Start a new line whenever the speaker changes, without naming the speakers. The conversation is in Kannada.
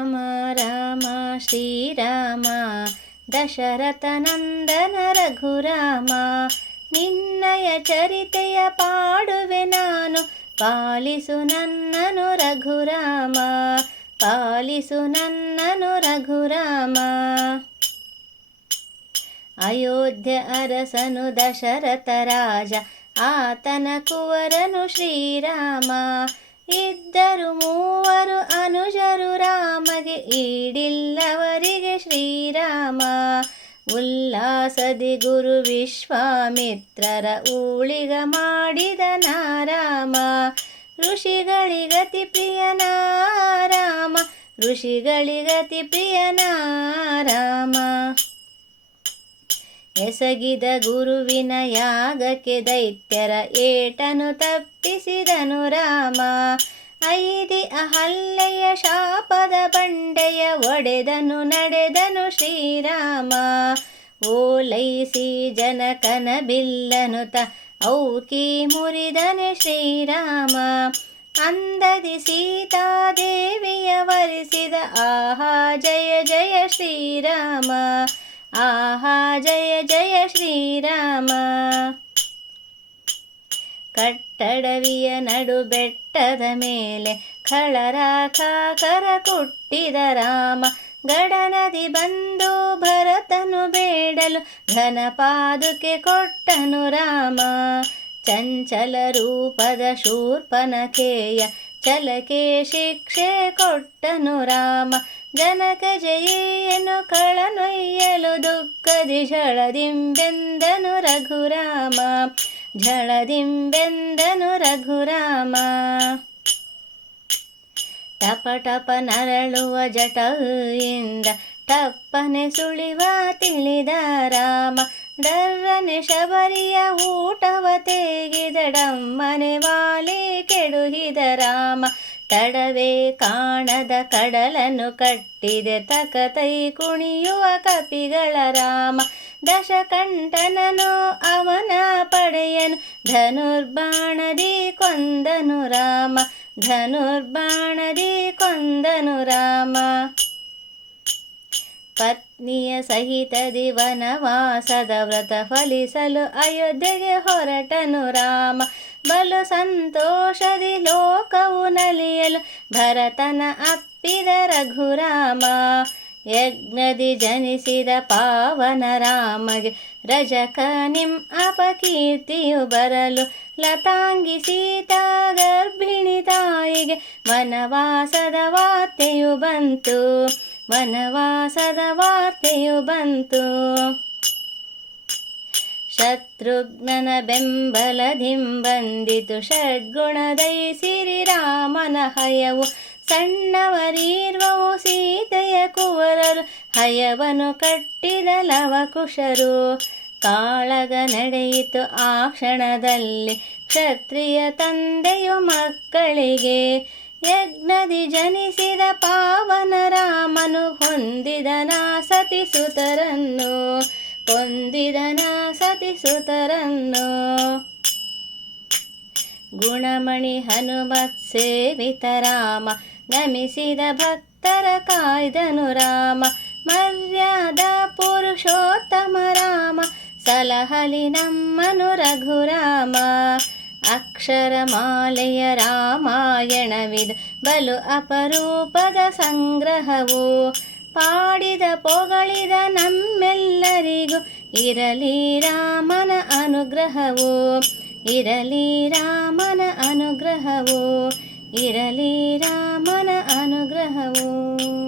ರಾಮ ರಾಮ, ಶ್ರೀರಾಮ ದಶರಥನಂದನ ರಘುರಾಮ, ನಿನ್ನಯ ಚರಿತೆಯ ಪಾಡುವೆ ನಾನು, ಪಾಲಿಸು ನನ್ನನು ರಘುರಾಮ, ಪಾಲಿಸು ನನ್ನನು ರಘುರಾಮ. ಅಯೋಧ್ಯ ಅರಸನು ದಶರಥ ರಾಜ, ಆತನ ಕುವರನು ಶ್ರೀರಾಮ ಇದ್ದರು ಮೂವರು ಅನುಜರು ರಾಮಗೆ ಈಡಿಲ್ಲವರಿಗೆ ಶ್ರೀರಾಮ. ಉಲ್ಲಾಸದಿ ಗುರು ವಿಶ್ವಾಮಿತ್ರರ ಊಳಿಗ ಮಾಡಿದ ನಾರಾಮ. ಋಷಿಗಳಿಗತಿ ಪ್ರಿಯನಾರಾಮ ಋಷಿಗಳಿಗತಿ ಪ್ರಿಯನಾರಾಮ ಎಸಗಿದ ಗುರುವಿನ ಯಾಗಕ್ಕೆ ದೈತ್ಯರ ಏಟನು ತಪ್ಪಿಸಿದನು ರಾಮ. ಐದಿ ಅಹಲ್ಲೆಯ ಶಾಪದ ಬಂಡೆಯ ಒಡೆದನು ನಡೆದನು ಶ್ರೀರಾಮ. ಓಲೈಸಿ ಜನಕನ ತ, ಔಕಿ ಮುರಿದನೆ ಶ್ರೀರಾಮ. ಅಂದದಿ ಸೀತಾದೇವಿಯ ವರಿಸಿದ ಆಹಾ, ಜಯ ಜಯ ಶ್ರೀರಾಮ. ಆಹಾ, ಜಯ ಜಯ ಶ್ರೀರಾಮ. ಕಟ್ಟಡವಿಯ ನಡು ಬೆಟ್ಟದ ಮೇಲೆ ಕಳರ ಕಾಕರ ಕುಟ್ಟಿದ ರಾಮ. ಗಡನದಿ ಬಂದು ಭರತನು ಬೇಡಲು ಘನ ಪಾದುಕೆ ಕೊಟ್ಟನು ರಾಮ. ಚಂಚಲ ರೂಪದ ಶೂರ್ಪನಖೇಯ ಚಲಕೆ ಶಿಕ್ಷೆ ಕೊಟ್ಟನು ರಾಮ. ಜನಕ ಜಯೇನು ಕಳನೊಯ್ಯಲು ದುಃಖದಿ ಝಳದಿಂಬೆಂದನು ರಘುರಾಮ. ಝಳದಿಂಬೆಂದನು ರಘುರಾಮ. ಟಪ ಟಪ ನರಳುವ ಜಟಯಿಂದ ಟಪ್ಪನೆ ಸುಳಿವ ತಿಳಿದ ರಾಮ. ದರ್ರನೆ ಶಬರಿಯ ಊಟವ ತೆಗೆದಡಮ್ಮನೆ ವಾಲಿ ಕೆಡುಹಿದ ರಾಮ, ತಡವೇ ಕಾಣದ ಕಡಲನ್ನು ಕಟ್ಟಿದೆ ತಕತೈ ಕುಣಿಯುವ ಕಪಿಗಳ ರಾಮ. ದಶಕಂಠನನು ಅವನ ಪಡೆಯನು, ಧನುರ್ಬಾಣದಿ ಕೊಂದನು ರಾಮ, ಧನುರ್ಬಾಣದಿ ಕೊಂದನು ರಾಮ. ಪತ್ನಿಯ ಸಹಿತ ದಿವನವಾಸದ ವ್ರತ ಫಲಿಸಲು ಅಯೋಧ್ಯೆಗೆ ಹೊರಟನು ರಾಮ. ಬಲು ಸಂತೋಷದಿ ಲೋಕವು ನಲಿಯಲು ಭರತನ ಅಪ್ಪಿದ ರಘುರಾಮ. ಯಜ್ಞದಿ ಜನಿಸಿದ ಪಾವನ ರಾಮಗೆ ರಜಕ ನಿಂ ಅಪಕೀರ್ತಿಯು ಬರಲು ಲತಾಂಗಿ ಸೀತಾ ಗರ್ಭಿಣಿ ತಾಯಿಗೆ ವನವಾಸದ ವಾರ್ತೆಯು ಬಂತು, ವನವಾಸದ ವಾರ್ತೆಯು ಬಂತು. ಶತ್ರುಘ್ನನ ಬೆಂಬಲದಿಂಬಂದಿತು ಷಡ್ಗುಣದೈ ಸಿರಿರಾಮನ ಹಯವು ಸಣ್ಣವರೀರ್ವವು ಸೀತೆಯ ಕುವರರು ಹಯವನು ಕಟ್ಟಿದ ಲವಕುಶರು ಕಾಳಗ ನಡೆಯಿತು ಆ ಕ್ಷಣದಲ್ಲಿ. ಕ್ಷತ್ರಿಯ ತಂದೆಯು ಮಕ್ಕಳಿಗೆ ಯಜ್ಞದಿ ಜನಿಸಿದ ಪಾವನ ರಾಮನು ಹೊಂದಿದನ ಸತಿ ಸುತರನ್ನು ಹೊಂದಿದನ ಸತಿಸುತರನ್ನು? ಗುಣಮಣಿ ಹನುಮತ್ ಸೇವಿತ ರಾಮ ನಮಿಸಿದ ಭಕ್ತರ ಕಾಯ್ದನು ರಾಮ, ಮರ್ಯಾದ ಪುರುಷೋತ್ತಮ ರಾಮ, ಸಲಹಲಿ ನಮ್ಮನು ರಘುರಾಮ. ಅಕ್ಷರಮಾಲೆಯ ರಾಮಾಯಣವಿದ ಬಲು ಅಪರೂಪದ ಸಂಗ್ರಹವು, ಪಾಡಿದ ಪೊಗಳಿದ ನಮ್ಮೆಲ್ಲರಿಗೂ ಇರಲಿ ರಾಮನ ಅನುಗ್ರಹವು. ಇರಲಿ ರಾಮನ ಅನುಗ್ರಹವು. ಇರಲಿ ರಾಮನ ಅನುಗ್ರಹವು.